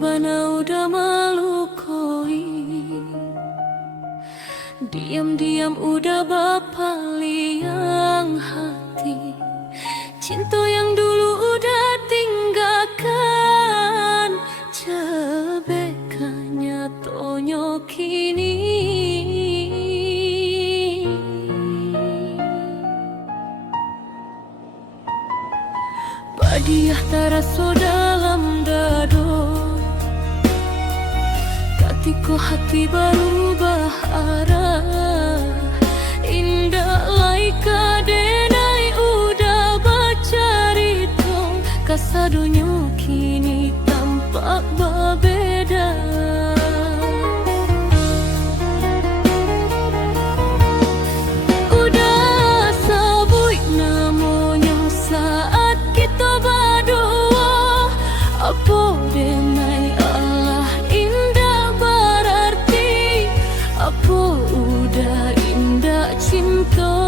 bana udah melukai, diam-diam udah bapaliang hati. Cinta yang dulu udah tinggalkan, cebekanya tonyo kini. Padiah taraso dalam dado, katiko hati berubah arah. Indah laika denai udah bacarito, kasadonyo kini tampak berbeda. Udah sabui namanya saat kita berdoa, apa denai Allah indah berarti, apa udah indah cinta.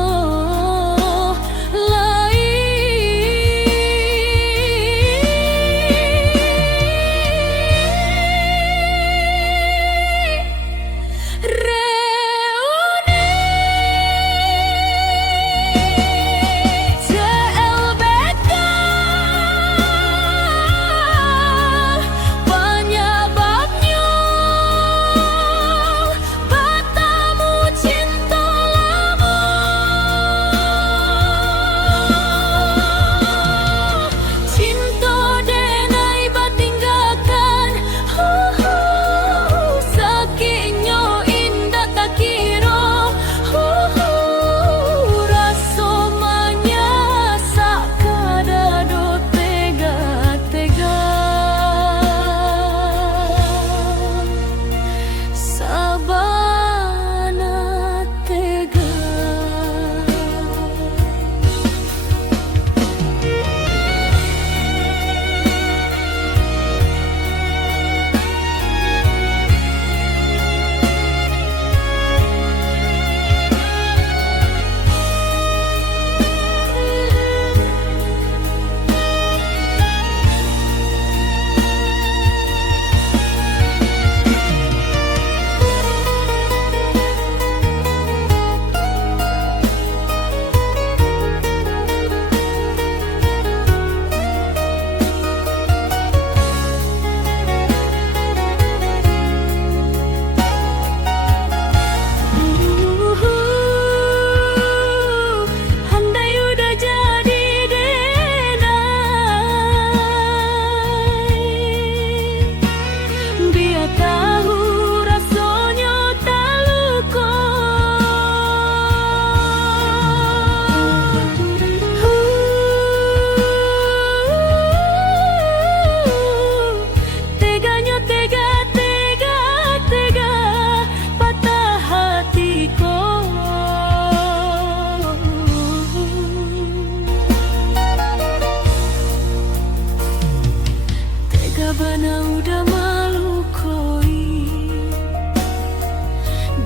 Bana udah melukai,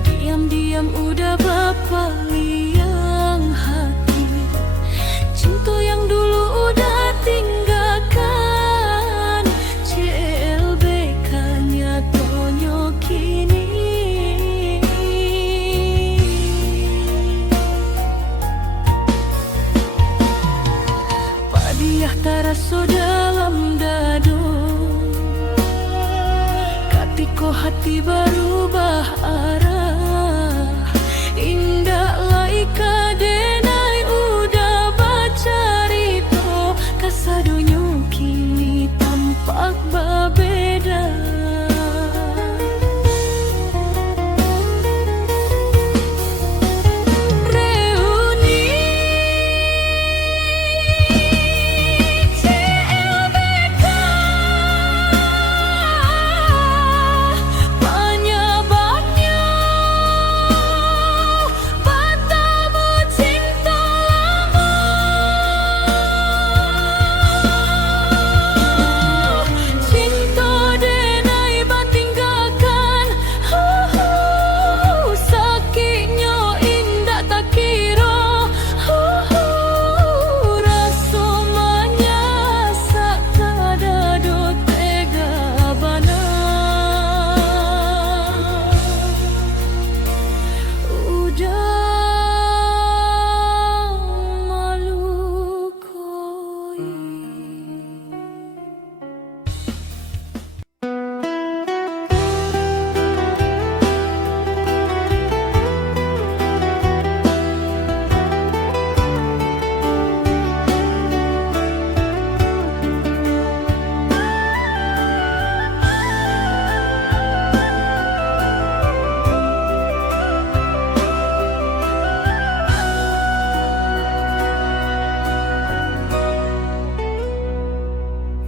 diam-diam udah bapaliang hati. Cinta yang dulu udah tinggalkan, CLBK-nya tonyo kini. Padiah taraso dalam dado, katiko hati berubah arah. Indah laika denai udah bacarito, kasadonyo kini tampak berbeda. Banyak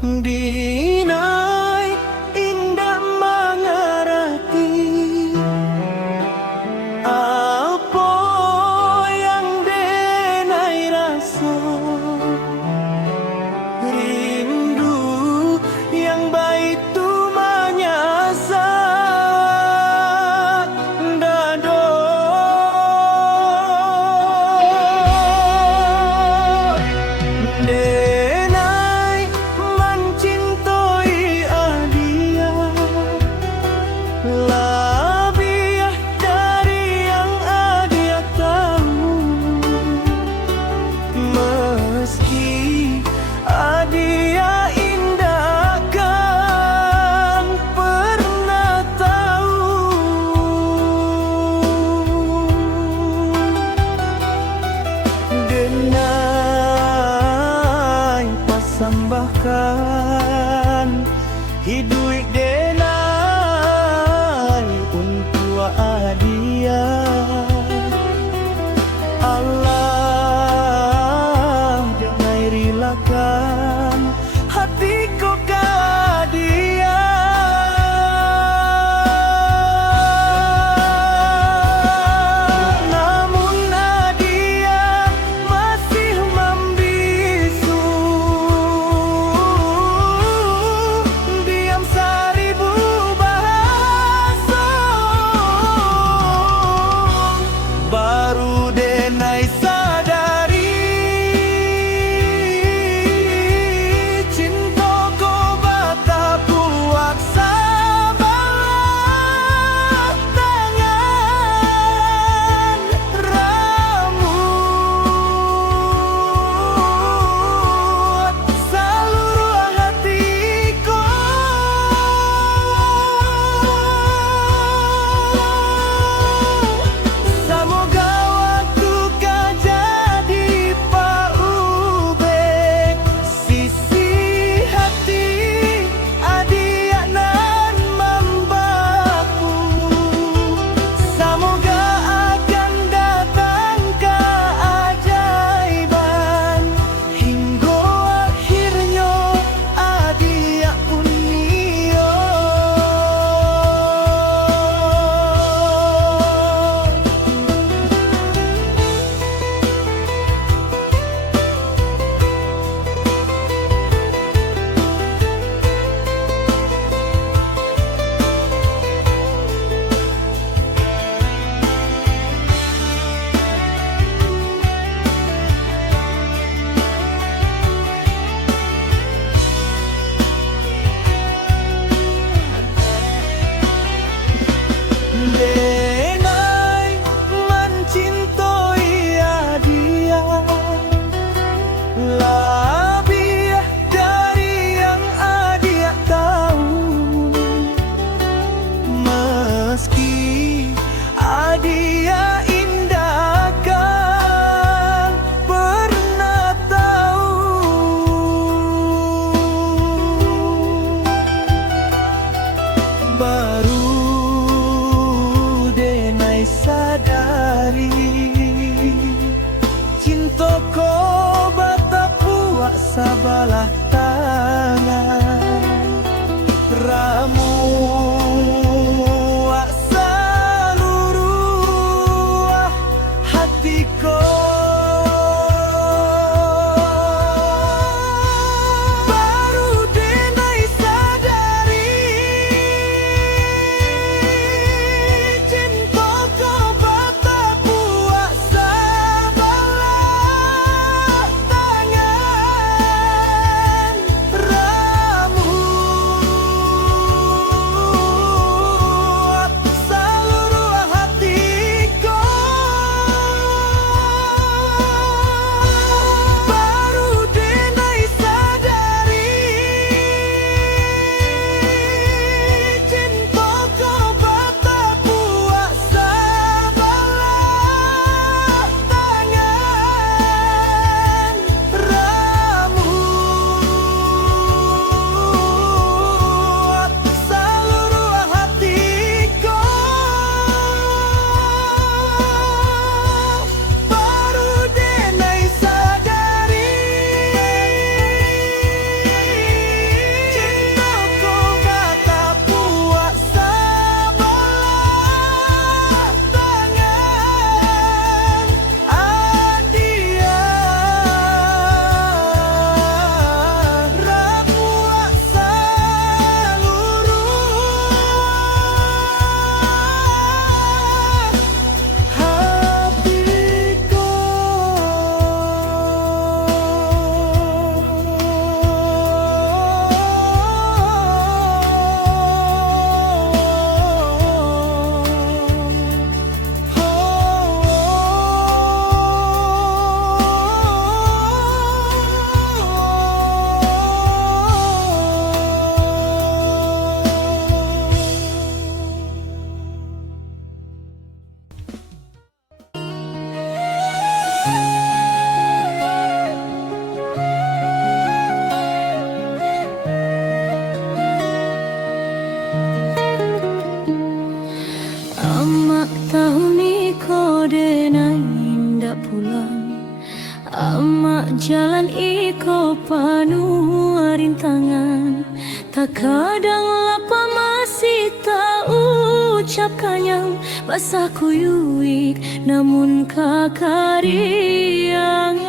Dinai indah mengerti apa yang denai rasa, rindu yang baik tu menyasa dado. Denai mencintai adia lebih dari yang adia tahu, meski adia indah kan pernah tahu. Denai pasambahkan hidup denai untuk adia. Allah denai rilakan hatiku ke dia. Namun adia masih membisu, diam seribu bahasa. Baru denai sadari cintaku bata buat sabar tangan rambut seluruh hatiku. Semoga waktu kau jadi paube sisi hati adia nan membaku. Semoga akan datang keajaiban hingga akhirnya adia unia. Denai mencintai adia lebih dari yang adia tahu, meski adia indah kan pernah tahu. Baru denai sadari cintaku bata puak sabalah tangan ramu seluruh hatiku. Baru denai sadari cintaku bata puak sabalah tangan jalan iko penuh rintangan, tak kadang lapa masih tak ucapkan yang basah kuyuik namun kakariangan.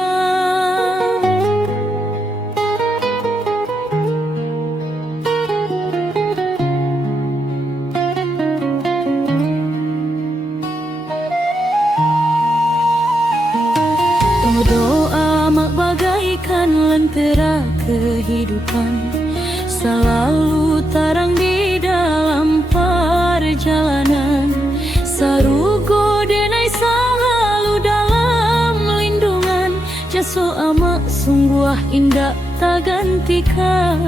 Doa mak bagaikan lentera kehidupan, selalu terang di dalam perjalanan. Sarugo denai selalu dalam lindungan, jaso amak sungguh indah tak gantikan.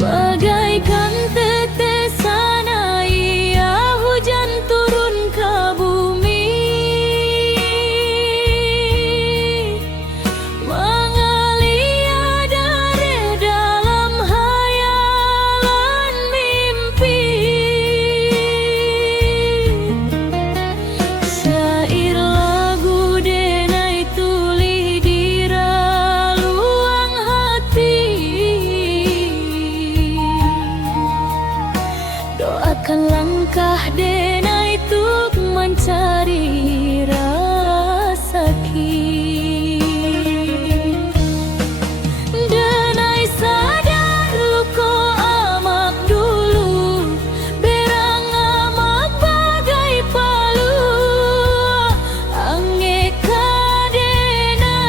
Bagaikan tetesan air hujan turun ke bumi, mengalir dari dalam hayalan mimpi. Syair lagu denai tuli di raluang hati, doakan langkah denai tuk mencari rezeki. Denai sadar luko amak dulu, berang amak bagai palu, angeka denai.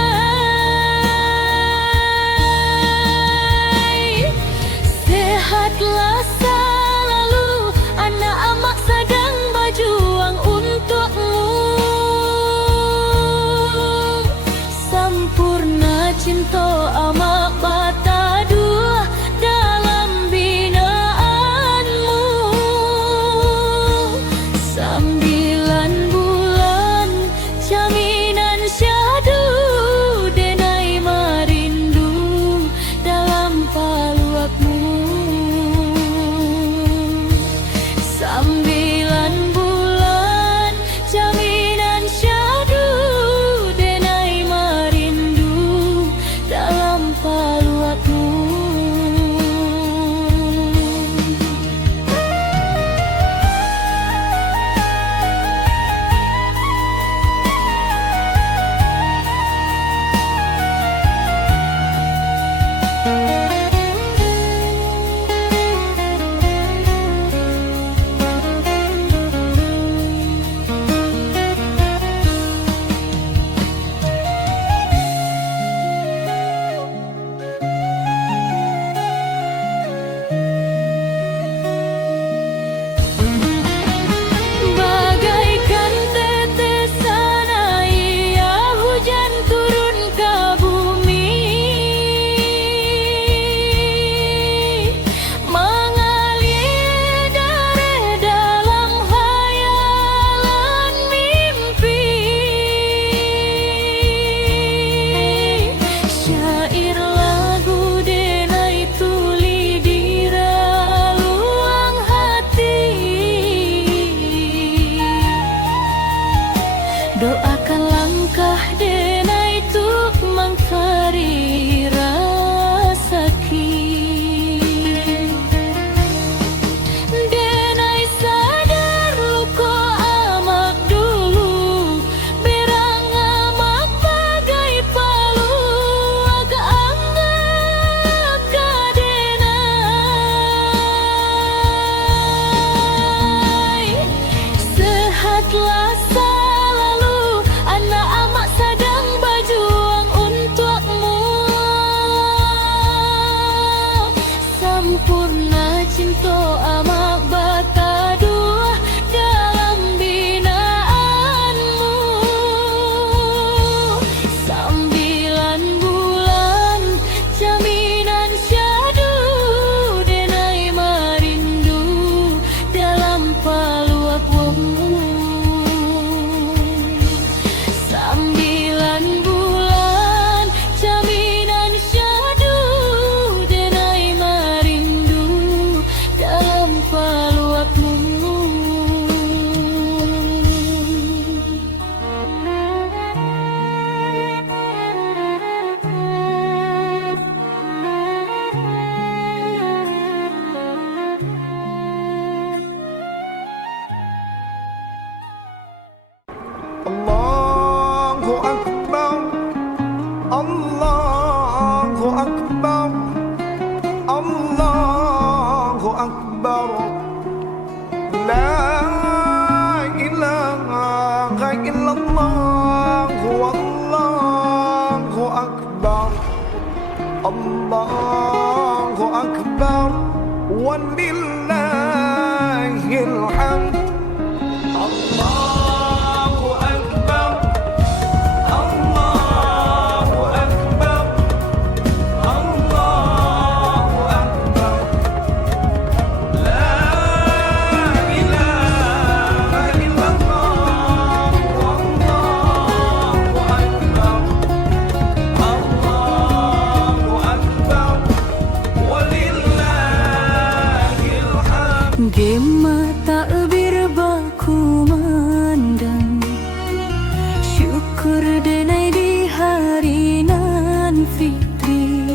Sehatlah selalu, anak amak sedang berjuang untukmu. Sempurna cinta amak bata dua dalam binaanmu. 9 bulan jaminan syahdu, denai merindu dalam paluakmu. 9 bulan jaminan syahdu, denai merindu dalam paluakmu. Bagaikan tetesan air hujan turun ke bumi, mengalir dari dalam hayalan mimpi. Syair lagu denai tuli di raluang hati, doakan langkah denai tuk mengcari rezeki. Denai sadar luko amak dulu, berang amak bagai palu, agak angga denai. Sehatlah selalu, anak amak sadar Akbar, Allahu Akbar, Allahu Akbar. La ilaha illallah, Allahu Akbar, Allahu Akbar, walillahil hamd. Allahu Akbar, Allahu Akbar, Allahu Akbar. La ilaha illallah, Allahu Akbar, Allahu Akbar, walillahil hamd. Gema takbir baku mandang, syukur denai di hari nan fitri.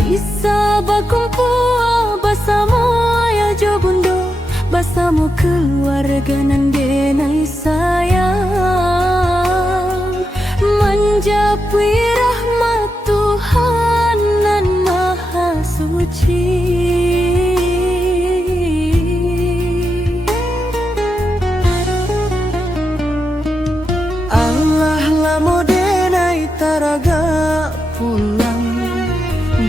Bisa bakumpul bersama ayah jo bundo, bersama keluarga nan denai sayang. Menjapui rahmat Tuhan nan maha suci. Allah lamo denai taraga pulang,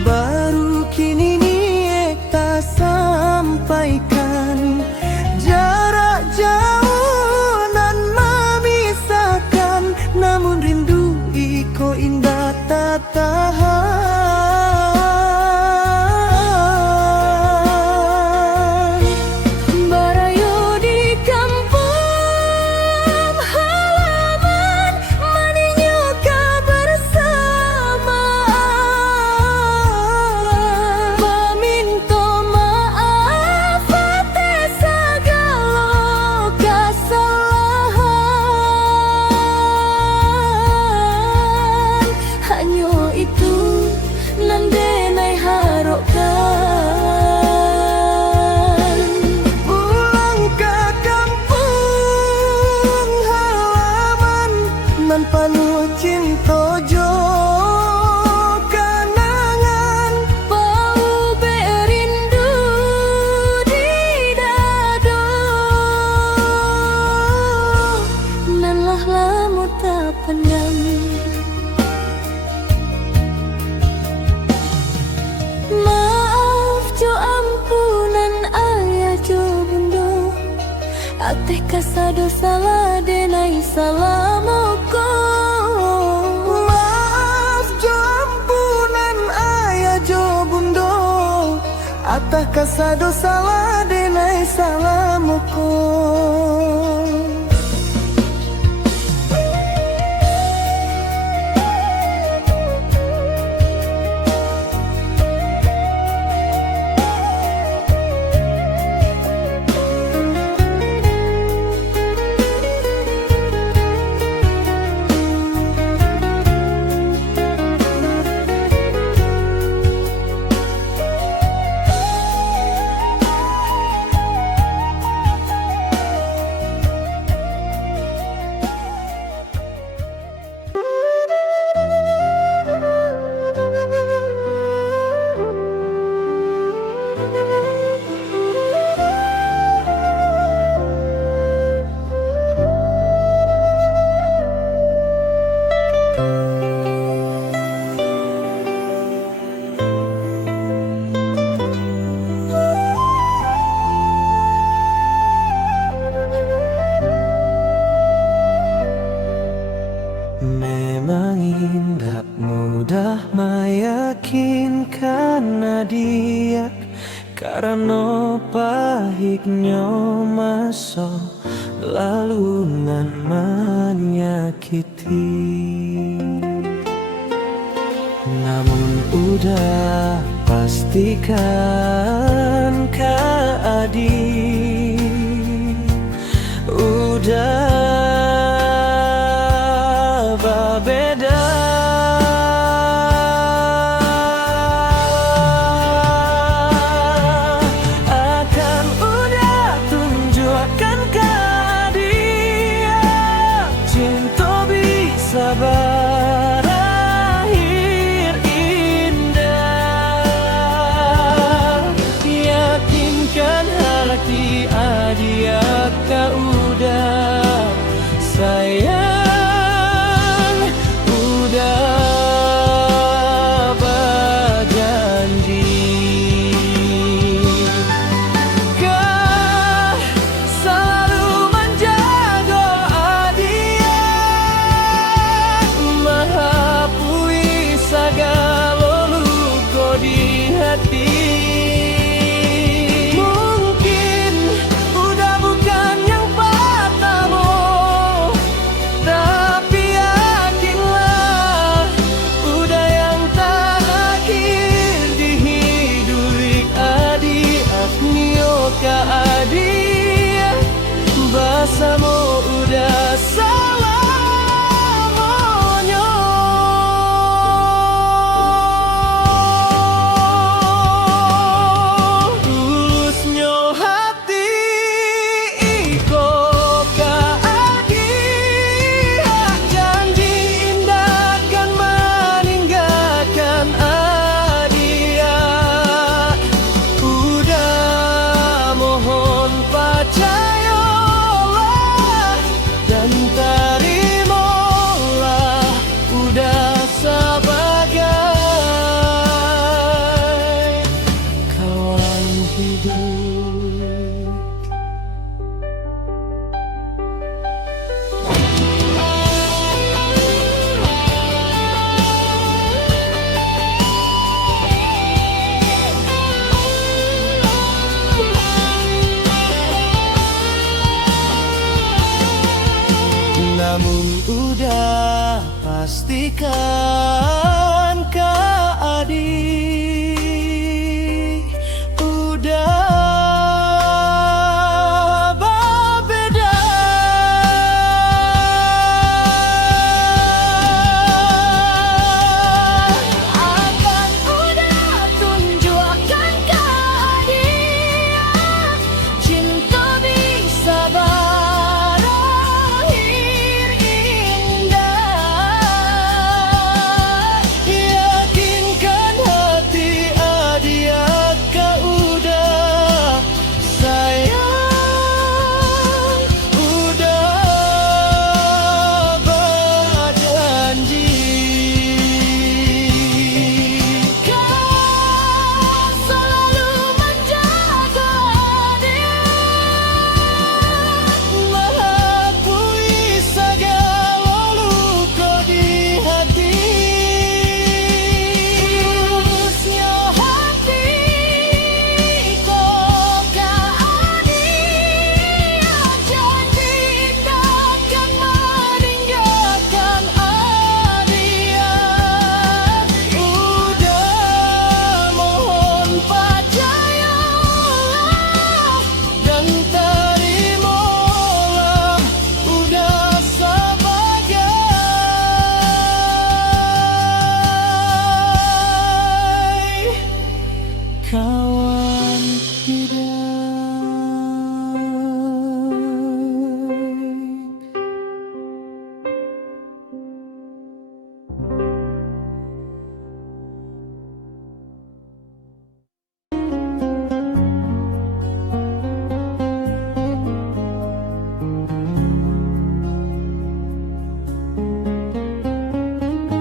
baru kini niat tak sampaikan. Jarak jauh nan memisahkan, namun rindu iko indah tak tahan. Barayo di kampung halaman, maninyo kebersamaan. Meminta maaf atas segala kesalahan. Hanya itu nan denai harapkan. Pulang ke kampung halaman nan penuh cinta jo kenangan. Bau berindu di dado, nan lah lamu tak pandang. Maaf jo ampunan ayah jo bundo, ateh kasado salah denai salamoko. Maaf jo ampunan ayah jo bundo, atah kasado salah denai salamuko. Memang indah mudah meyakinkan dia, karena pahitnya masa lalu nan menyakiti. Namun udah pastikan keadil, udah berbeda. Akan udah tunjukkan ke dia, cinta bisa berakhir indah. Yakinkan hati adia kau udah sayang, udah berjanji. Kau selalu menjaga adia, menghapus segala luka di hati. Mungkin udah bukan yang pertama, tapi yakinlah udah yang terakhir di hidup adi. Agnio ka adi bersama udah selamanya. Tulusnya hati iko ka adi, janji indah kan meninggalkan adia. Udah mohon percayalah dan terimalah, udah sebagai kawan hidup. Namun udah pastikan Kak Adi udah berbeda. Akan udah tunjukkan Kak dia, cinta bisa berakhir indah. Yakinkan hati adia kau udah sayang, udah berjanji. Kau selalu menjaga dia, Menghapus segala luka di hati. tulusnya hati kau Kak dia, janji takkan meninggalkan adia. Udah mohon percayalah dan terimalah, udah sebagai kawan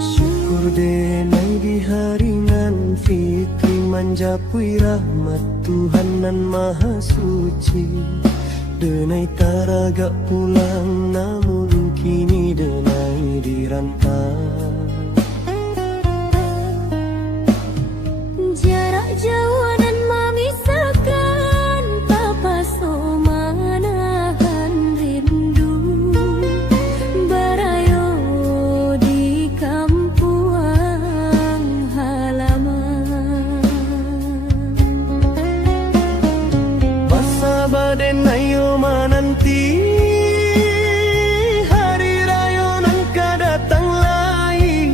syukur denai di haringan fitri manjapui rahmat Tuhan nan maha suci. Denai taraga pulang namun kini denai dirantau. jarak jauh dan memisahkan, Papa so menahan rindu. Barayo di kampung halaman, Masa baden ayo menanti hari raya nan kadatang lagi.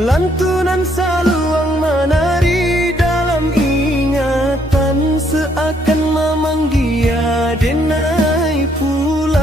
Lantunan saluang menari dalam ingatan, seakan memanggil denai pulang.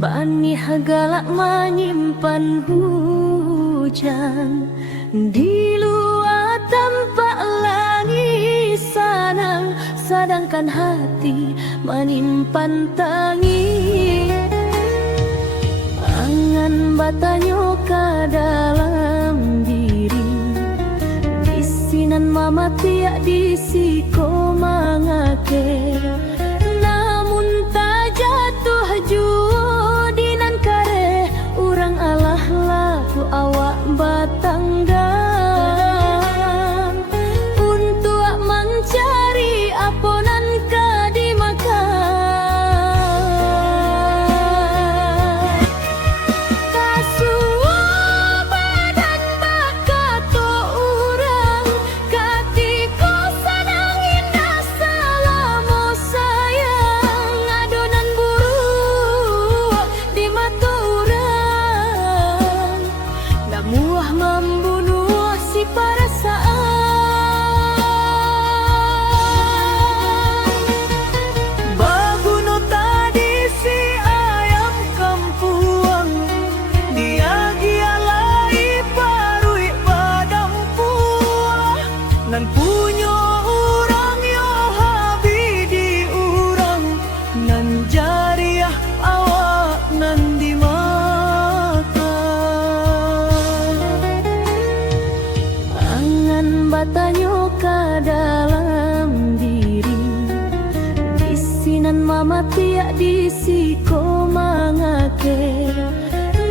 Bani hagalak menyimpan hujan di luar tempat langit sanang, sedangkan hati menyimpan tangis. Angan batanyo ke dalam diri, disinan mama tiak disiko mangake, namun tak jatuh judinan kare urang alah laku awak batanggang untuk mencari aponan kadimakan. Kasua badan bakato urang katiko sanang indah salamo sayang adonan buru di mata urang namuah membunuh si perasaan. Baguno tadi si ayam kampuang, dia gialai parui padam puah, nan punyo urang yo habi di urang, nan jariah awak nan dimakan. Angan batanyo ke dalam diri, disinan mama tiak disiko mangake,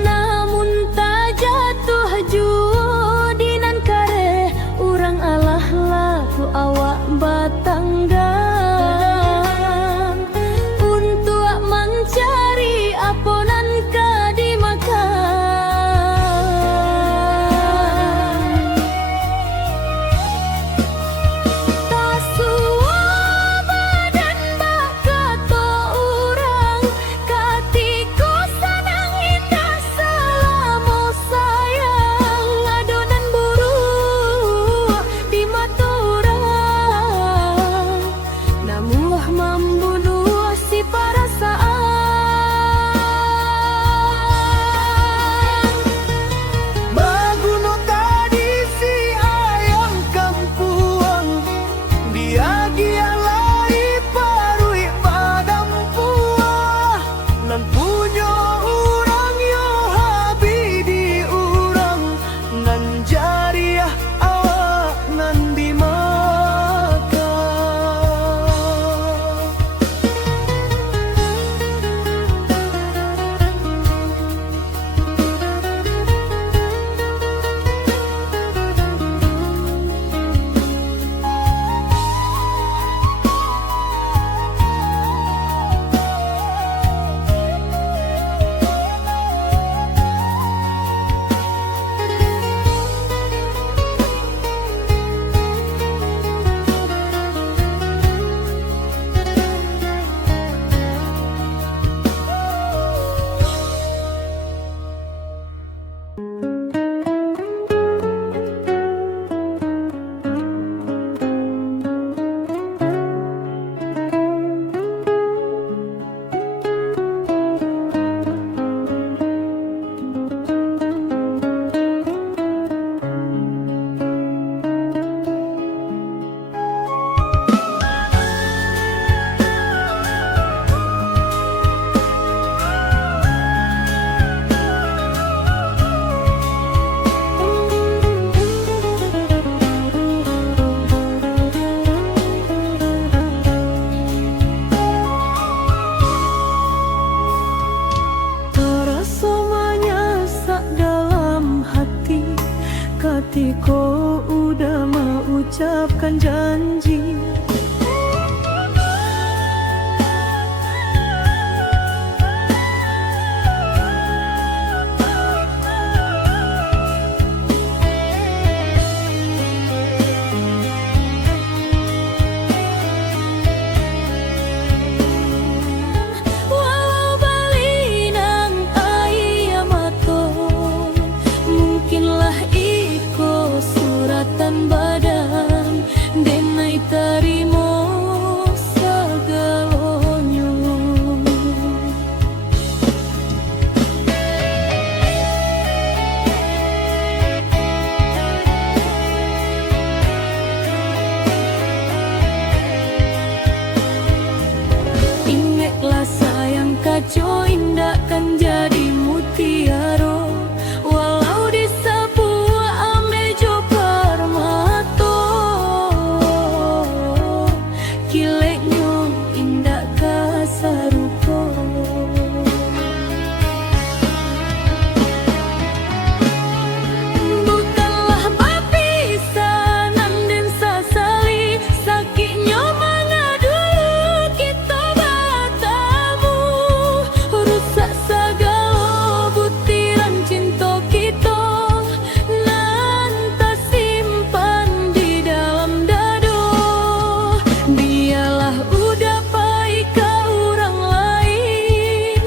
namun tak jatuh judinan kare urang alah laku awak batanggang untuk mencari aponan kadimakan. Tasua badan bakato urang katiko sanang indah salamo sayang adonan buru di mata urang namuah membunuh si perasaan. Baguno tadi si ayam kampuang, dia gialai parui padam puah, nan punyo urang yo habi di urang, nan jariah awak nan dimakan. Terasa menyasak dalam hati ketika udah mengucapkan janji. Walau balinang ayamato, mungkinlah iko suratan badan denai indah kan jadi mutiara, walau di sebuah amejo permato. Kileknya indah kasarupo. Bukanlah bapisanan dan sasali, sakitnya mengadu kita batamu. Rusak segala butiran cinta kita, nan tak simpan di dalam dado. Biarlah udah pai ke orang lain,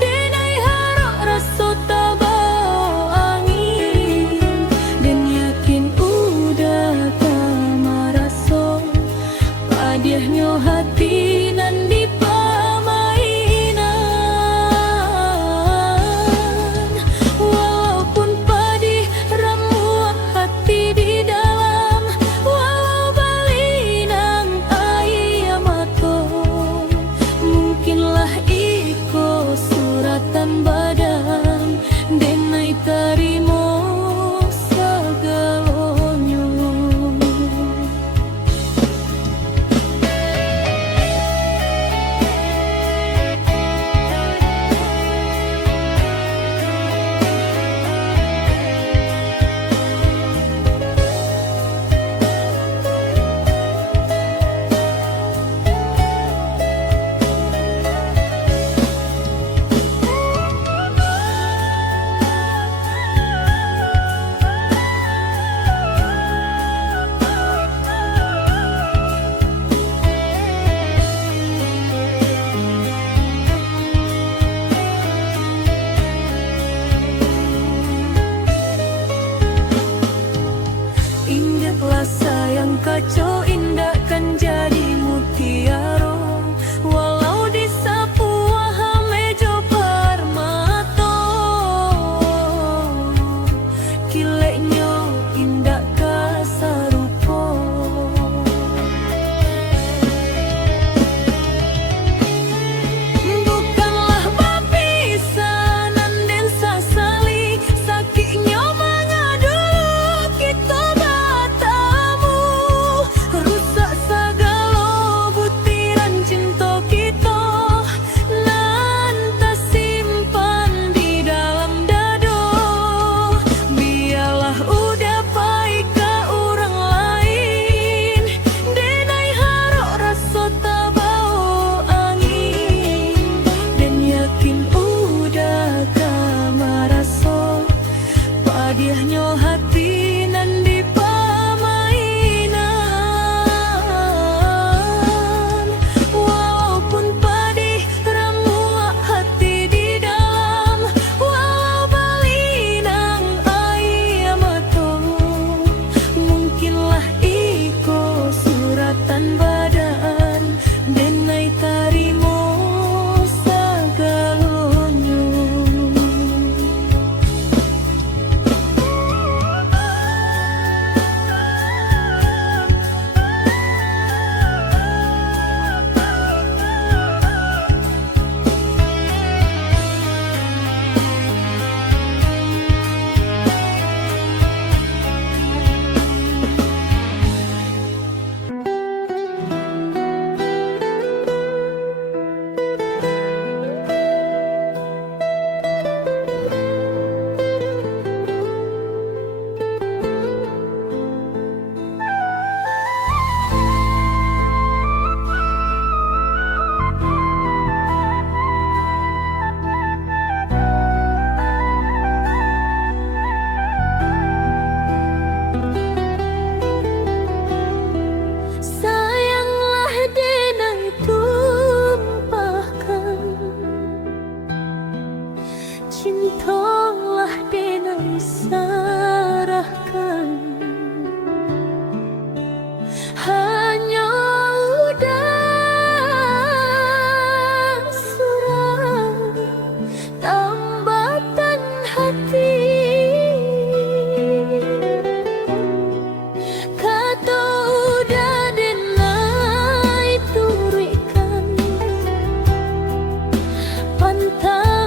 denai harap rasa tak bawa angin, dan yakin udah tak maraso padiahnya hati nan di pamainan. Walaupun padih ramuan hati di dalam, walau balinang ayamato, mungkinlah iko suratan badan, denai tarimo segalonyo. Ingatlah sayang, kacau indah kan jadi mutiara, walau di sebuah amejo permato. Kileknya indah kasarupo. Bukanlah bapisanan dan sasali, sakitnya mengadu kita batamu. Rusak segala butiran cinta kita, nan tak simpan di dalam dado. Biarlah udah pai ke orang lain, denai harap rasa tak bawa angin, dan yakin udah tak maraso padiahnya hati nan di pamainan. Walaupun padih ramuan hati di dalam, walau balinang ayamato, mungkinlah iko suratan badan, denai tarimo segalonyo. Sayanglah denai tumpahkan, cintalah denai sarahkan. Hanya udah surat tambatan hati, kata udah denai turikan, pantas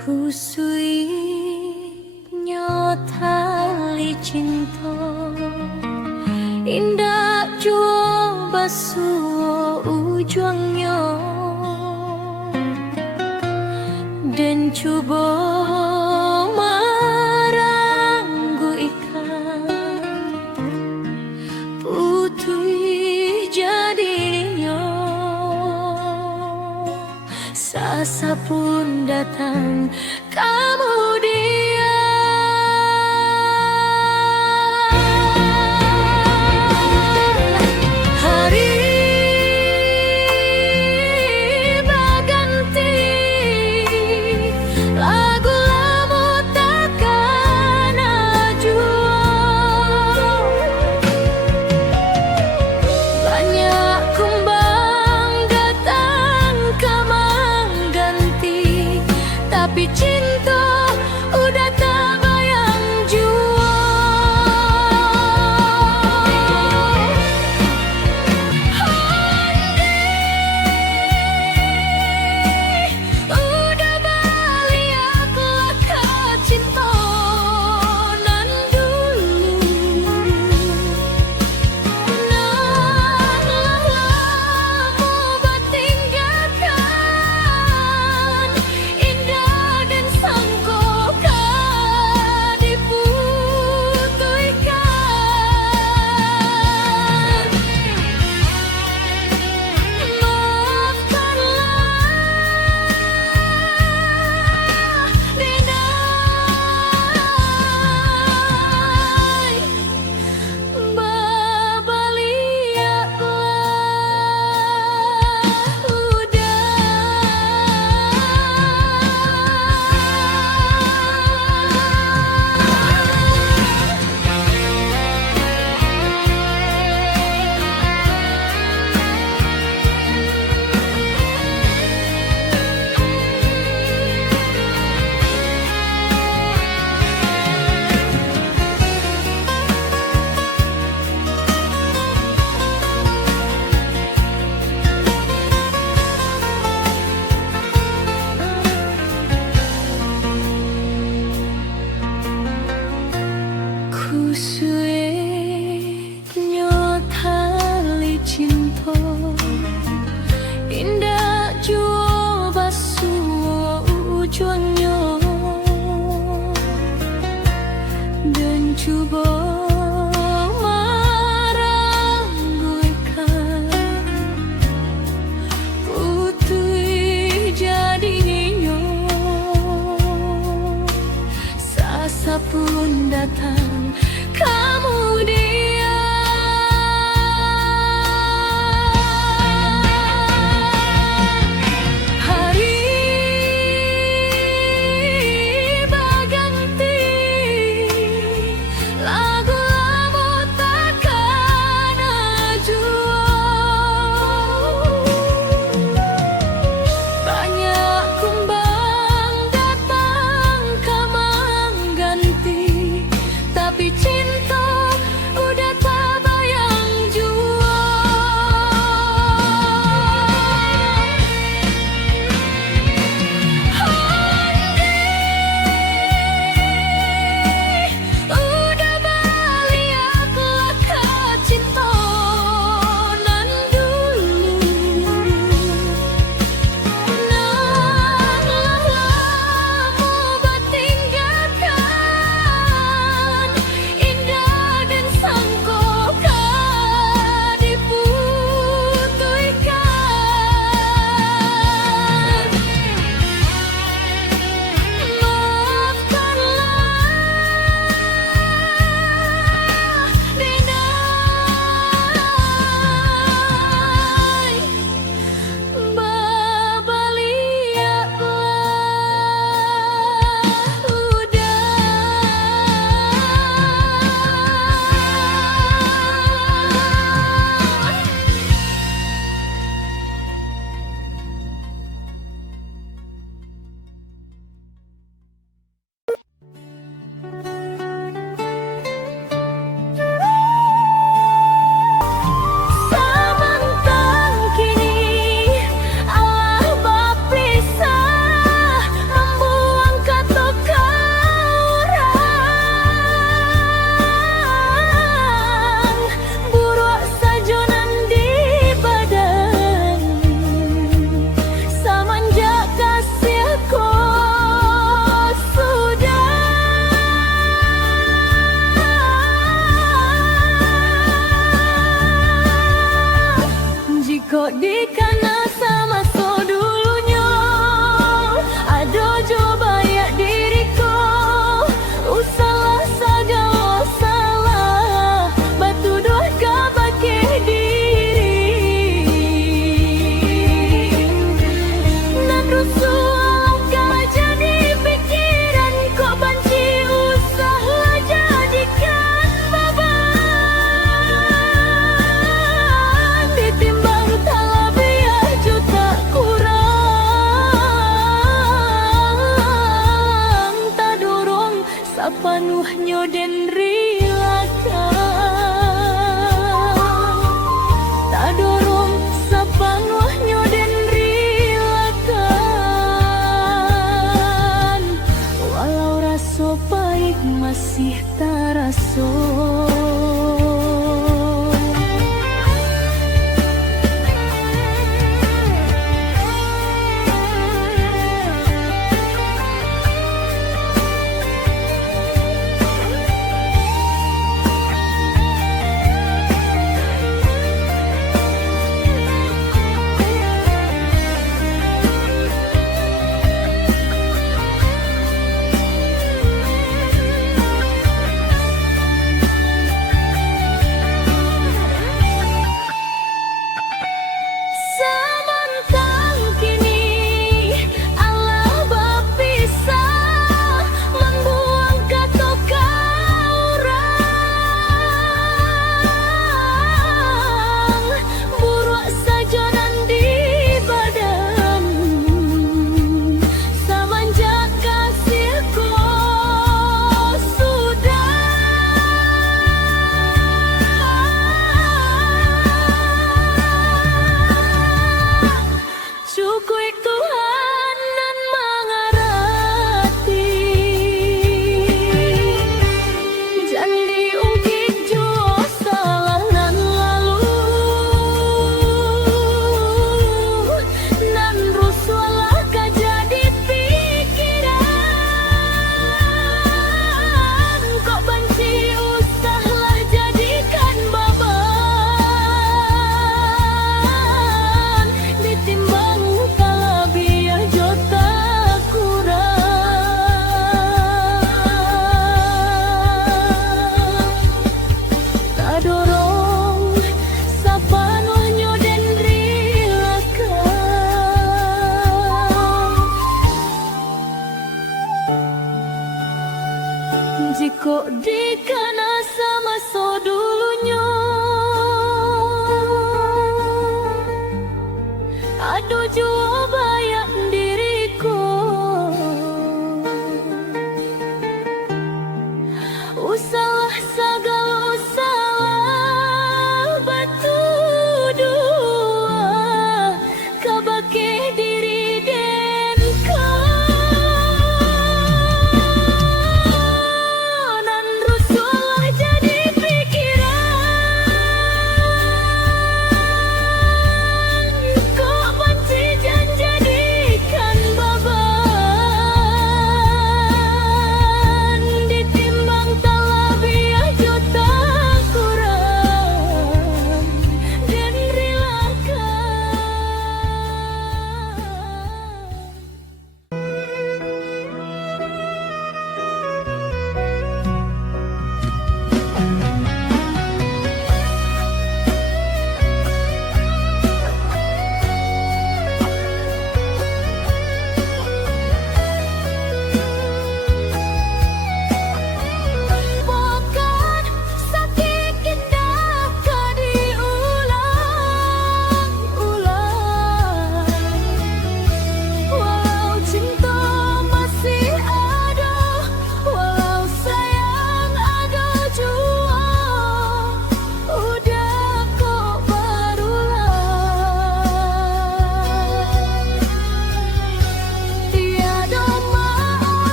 Kusui nyotali cinta indah jua basuo ujungnya dan coba maranggu ikan putih jadinya sasa pun datang kemudian hari berganti lagu lama takkan ajua banyak kumbang datang ke mengganti tapi cinta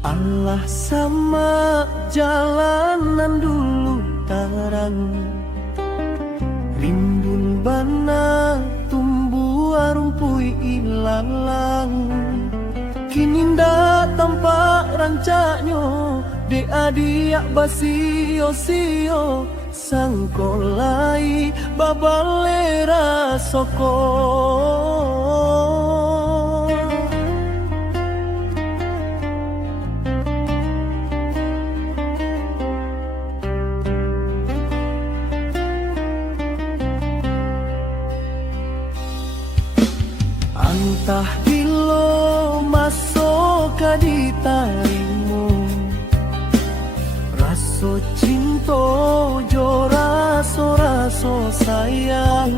Allah sama jalanan dulu tarang, rimbun bana tumbuh rumpui ilalang. Kini ndak tampak rancaknya de adiak basio-sio sangkolai babalera soko. Antah bilo masuk ke ditarimu, raso cinta jo raso sayang.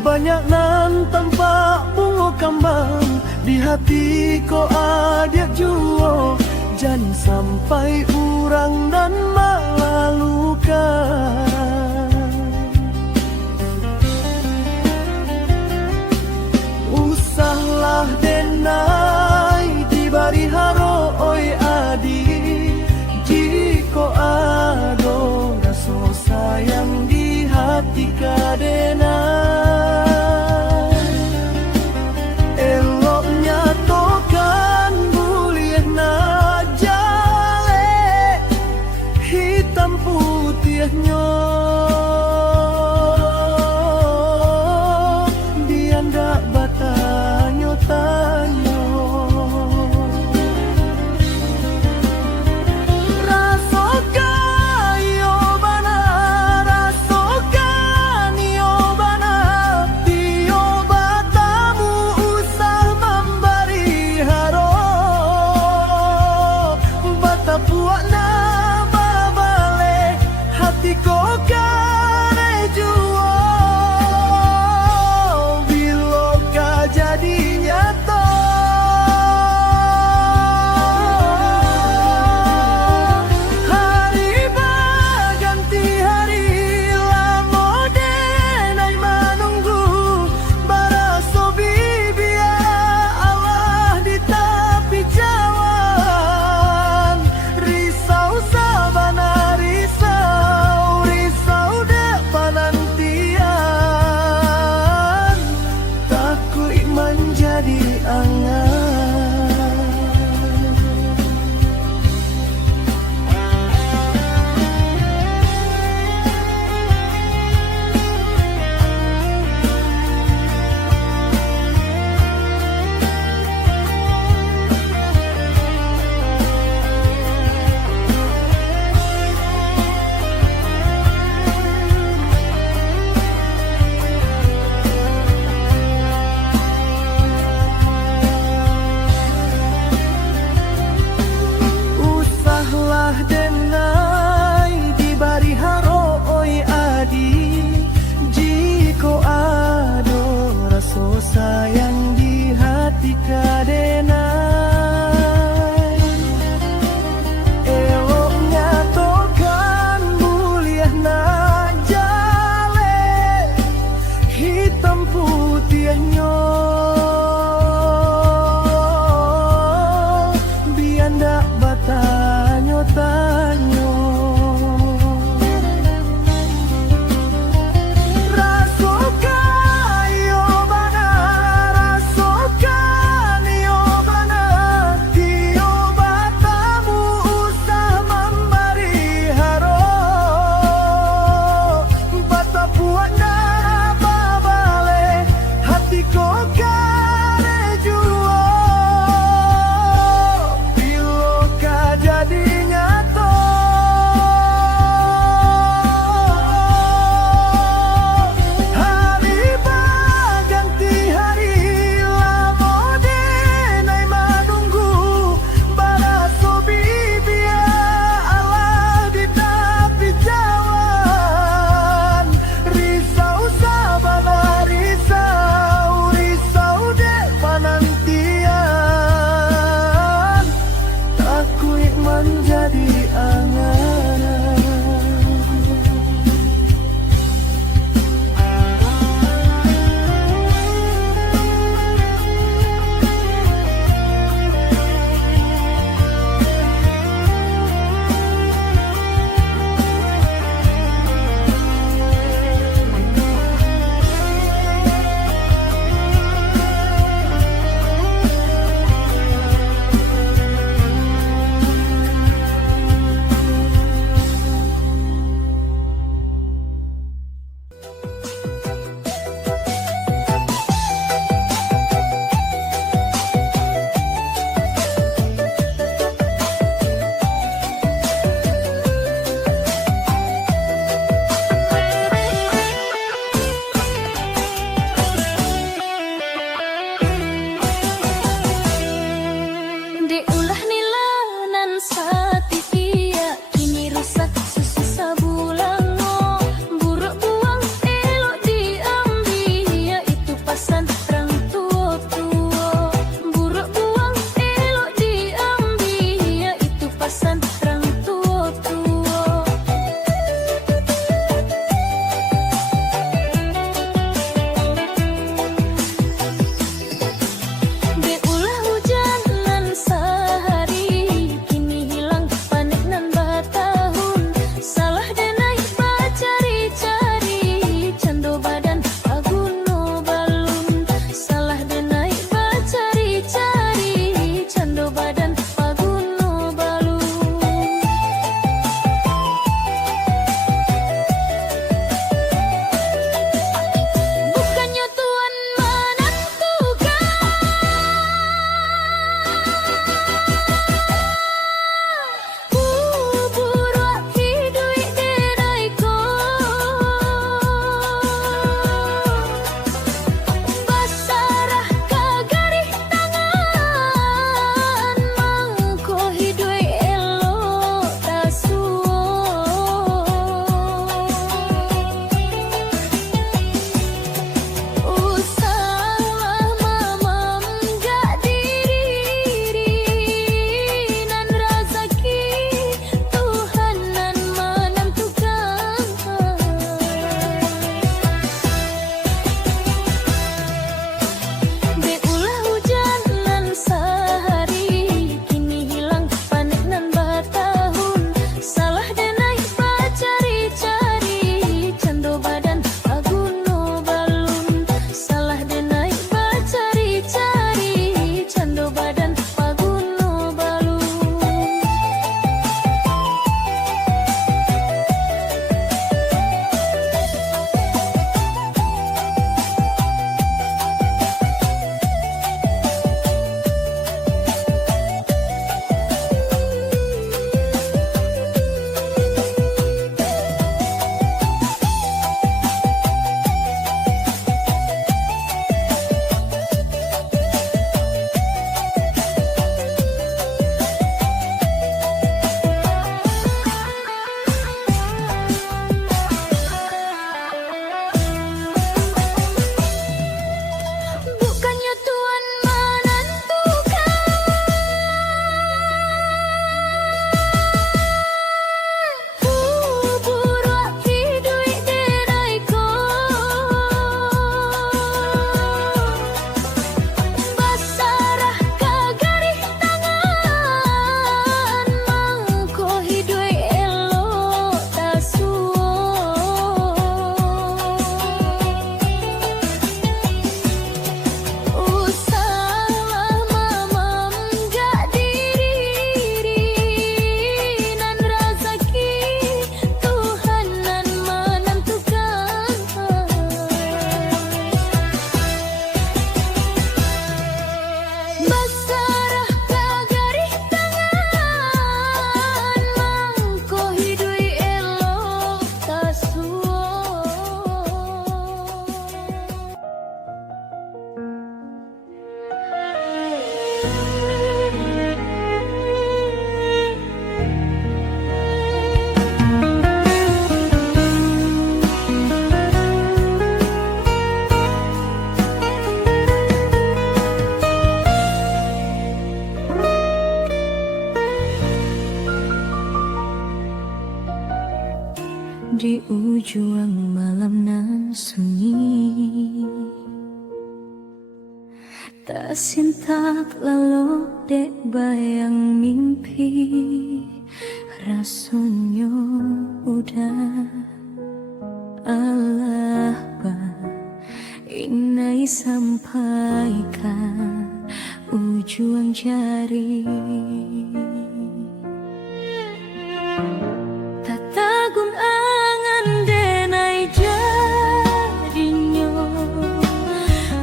Banyak nan tampak bunga kambang, di hati ko ada juo. Jangan sampai urang dan melalukan. Usahlah denai di bari haro oi adi, jiko ado raso sayang di hati kadena. Eloknya tokan bulian na jale, di ujung malam nan sunyi. Tak sinta lalu dek bayang mimpi, rasanya udah Allah ba inai sampaikan ujung jari. Tatagun angan denai jadinya,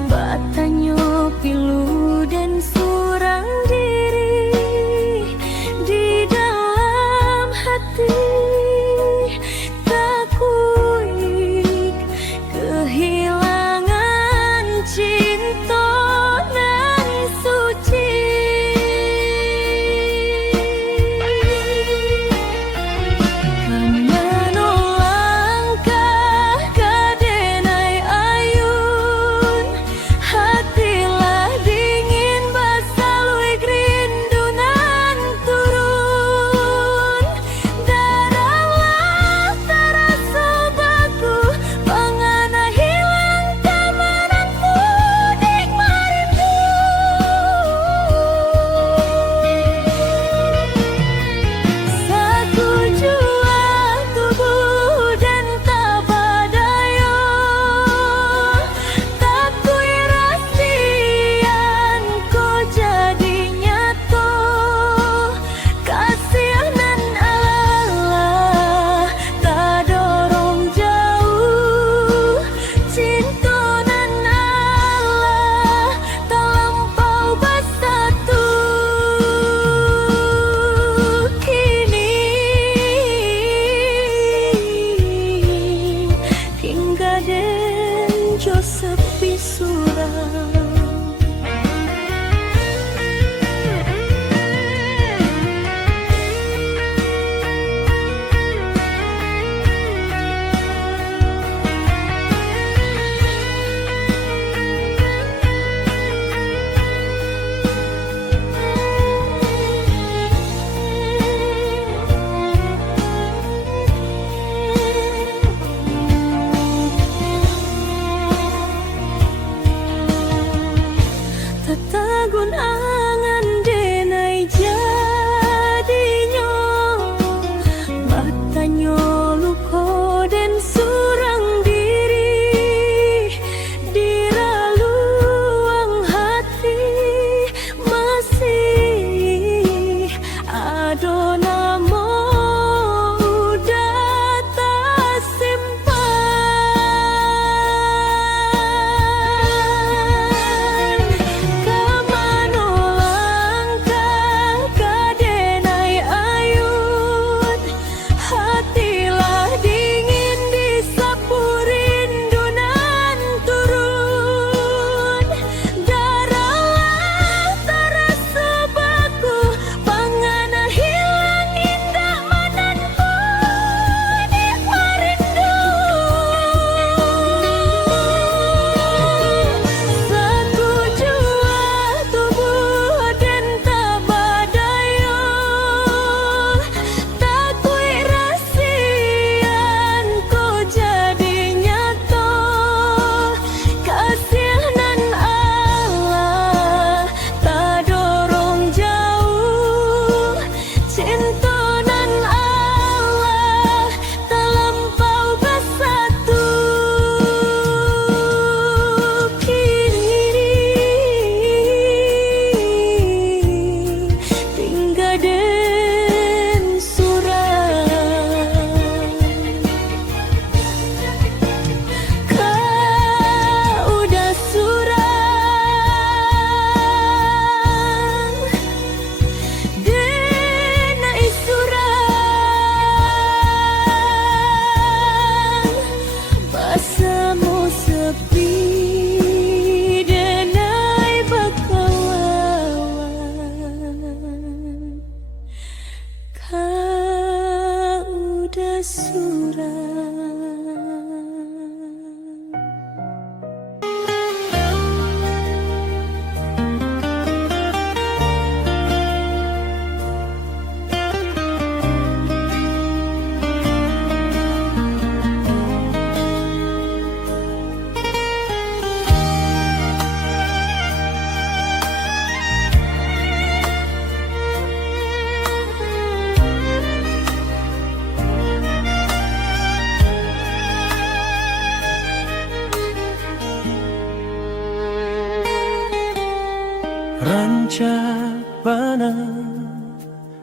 batanyo pilu dan surang diri di dalam hati. Takui kehilangan cinta nan suci.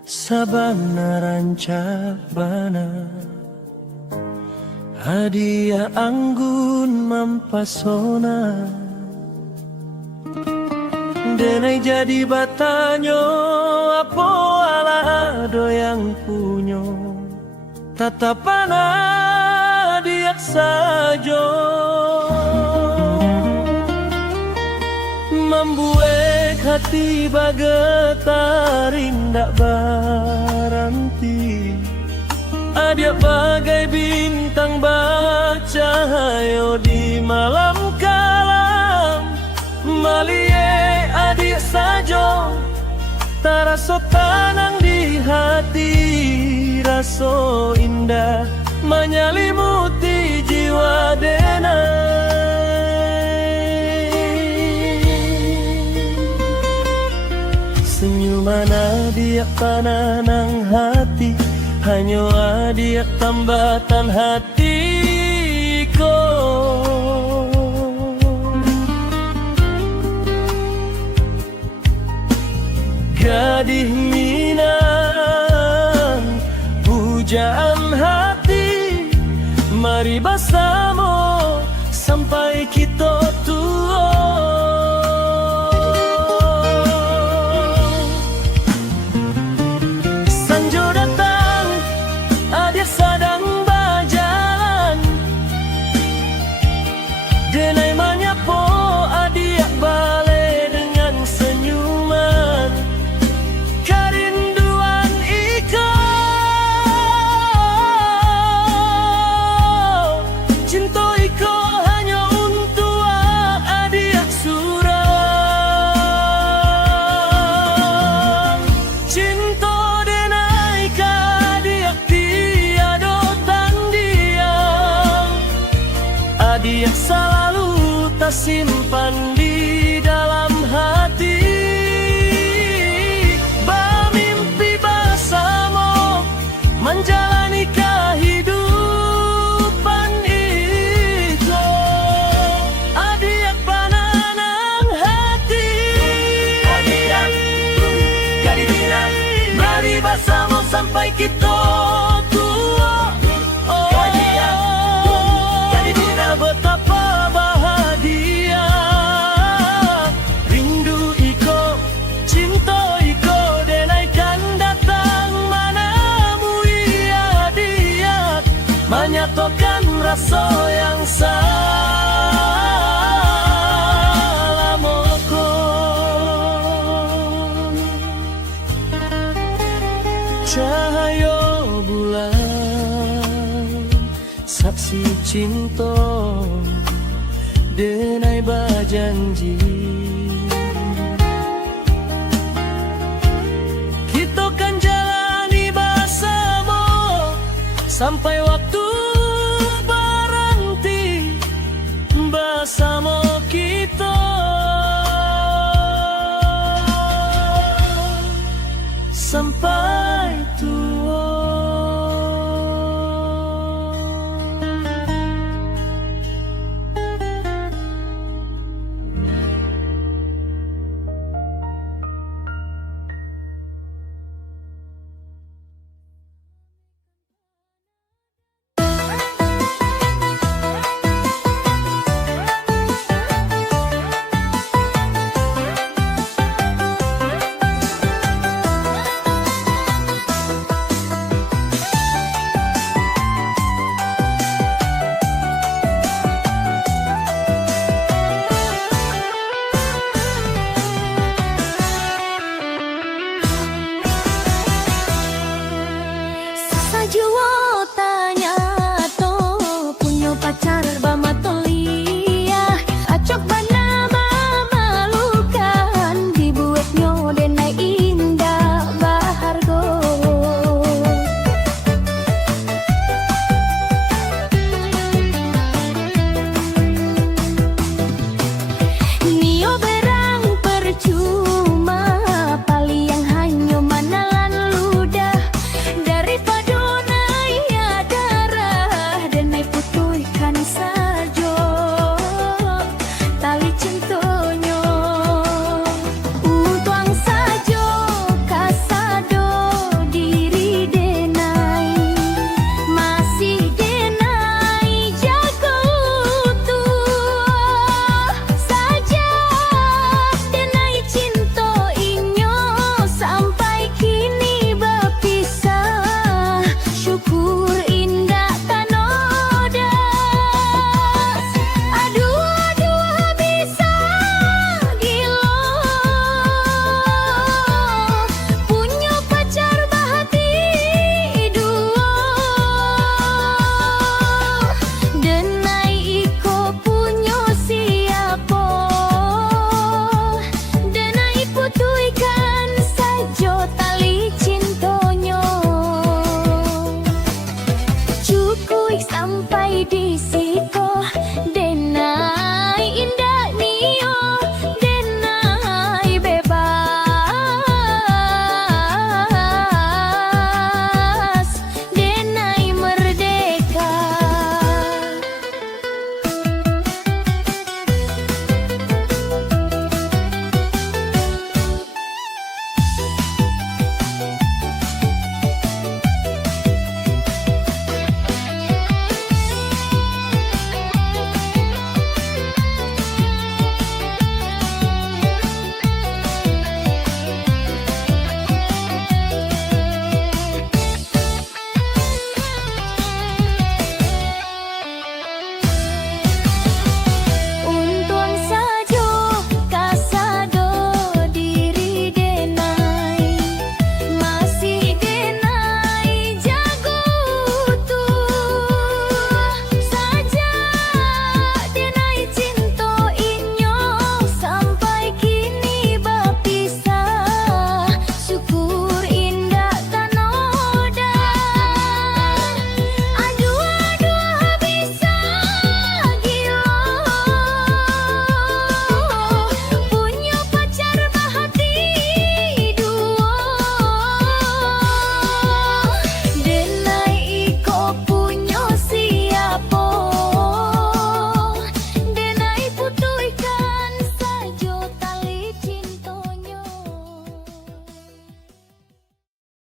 sabana rancak bana, hadiah anggun mampasona. Denai jadi batanyo, apo ala ado yang punyo, tatapana diak sajo. Membuat hati bagetar indak baranti, adia bagai bintang bercahaya di malam kalam. Malie adik sajo, taraso tanang di hati, raso indah menyelimuti jiwa denai. Senyuman adik pananang hati, hanya adik tambatan hatiku. Gadih Minang, pujaan hati, mari bersama sampai kita tua. Sanjo datang, adik sedang berjalan, denai menyapo adik balik dengan senyuman. Kerinduan iko, cinta iko hanya untuk adik surang. Cinta denai kadiak tiada tandingan, adik selalu tersimpan di dalam hati. Bermimpi bersama menjalani kehidupan itu, adik pananang hati. Adik, kadidinan, mari bersama sampai kita tua. Oh, kadidinan betapa bahagia. Rindu iko, cinta iko, denaikan datang manamu ia dia, menyatakan rasa yang salamoko. Cahaya bulan, saksi cinta, denai berjanji. Kita kan jalani bersama sampai waktu berhenti bersama kita. Sampai tua. Jiwa